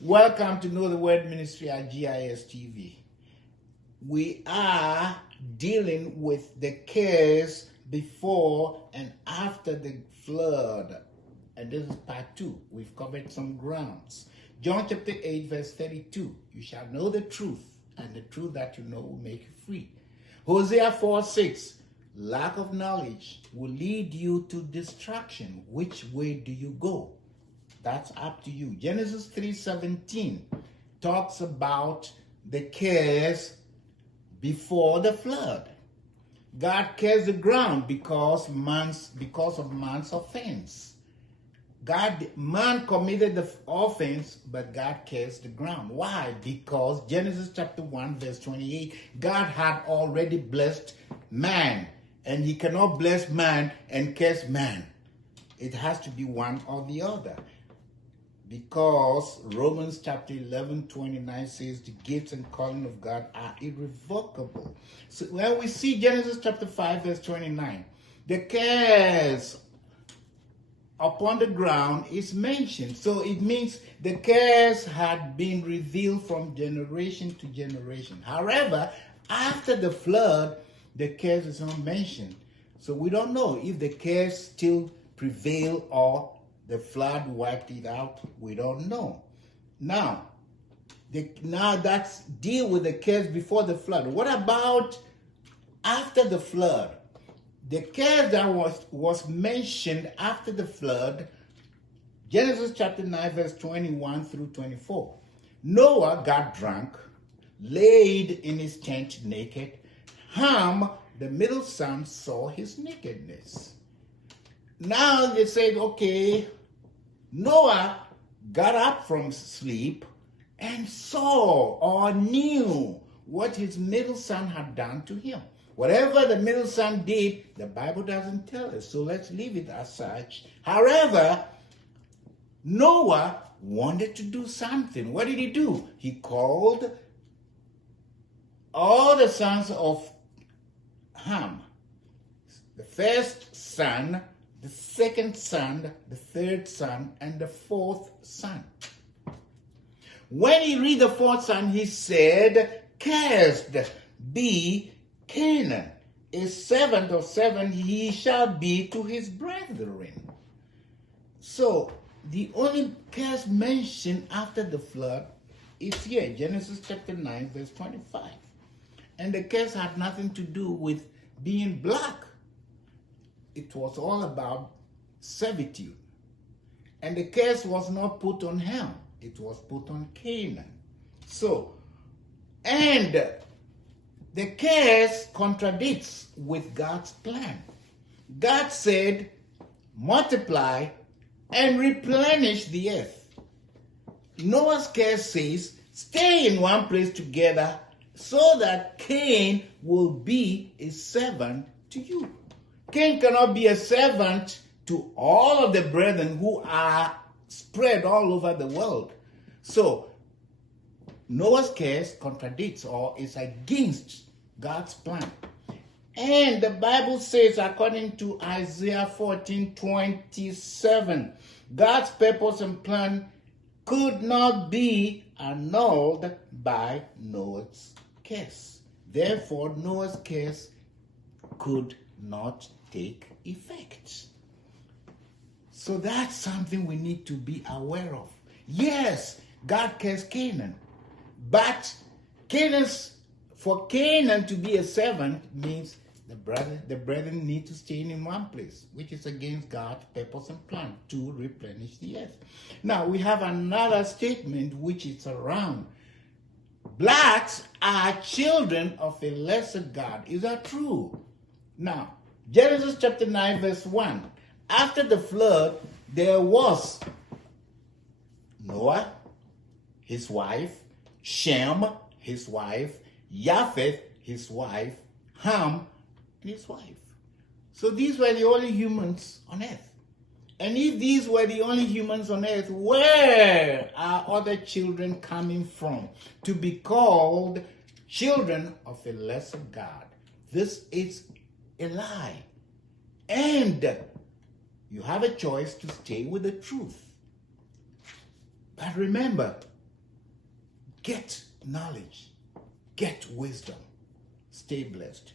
Welcome to Know the Word Ministry at GIS TV. We are dealing with the cares before and after the flood. And this is part 2. We've covered some grounds. John chapter 8 verse 32. You shall know the truth, and the truth that you know will make you free. Hosea 4:6. Lack of knowledge will lead you to destruction. Which way do you go? That's up to you. Genesis 3:17 talks about the cares before the flood. God cares the ground because of man's offense. Man committed the offense, but God cares the ground. Why? Because Genesis chapter 1 verse 28, God had already blessed man, and he cannot bless man and curse man. It has to be one or the other. Because Romans chapter 11:29 says the gifts and calling of God are irrevocable. So when we see Genesis chapter 5 verse 29, the cares upon the ground is mentioned. So it means the cares had been revealed from generation to generation. However, after the flood, the cares is not mentioned. So we don't know if the cares still prevail or the flood wiped it out. We don't know. Now that's deal with the cares before the flood. What about after the flood? The cares that was mentioned after the flood, Genesis chapter 9 verse 21 through 24. Noah got drunk, laid in his tent naked. Ham, the middle son, saw his nakedness. Now they said, okay, Noah got up from sleep and saw or knew what his middle son had done to him. Whatever the middle son did, the Bible doesn't tell us, so let's leave it as such. However, Noah wanted to do something. What did he do? He called all the sons of Ham, the first son, the second son, the third son, and the fourth son. When he read the fourth son, he said, "Cursed be Canaan, a servant of 7 he shall be to his brethren." So the only curse mentioned after the flood is here, Genesis chapter 9, verse 25. And the curse had nothing to do with being black. It was all about servitude. And the curse was not put on Ham, it was put on Canaan. So, and the curse contradicts with God's plan. God said, multiply and replenish the earth. Noah's curse says, stay in one place together so that Cain will be a servant to you. Cain cannot be a servant to all of the brethren who are spread all over the world. So, Noah's curse contradicts or is against God's plan. And the Bible says, according to Isaiah 14:27, God's purpose and plan could not be annulled by Noah's curse. Therefore, Noah's curse could not take effect. So that's something we need to be aware of. Yes, God cursed Canaan, but for Canaan to be a servant means the brethren need to stay in one place, which is against God's purpose and plan to replenish the earth. Now we have another statement which is around. Blacks are children of a lesser God. Is that true? Now, Genesis chapter 9 verse 1. After the flood, there was Noah, his wife, Shem, his wife, Japheth, his wife, Ham, and his wife. So these were the only humans on earth. And if these were the only humans on earth, where are other children coming from to be called children of a lesser God? This is a lie. And you have a choice to stay with the truth. But remember, Get knowledge. Get wisdom. Stay blessed.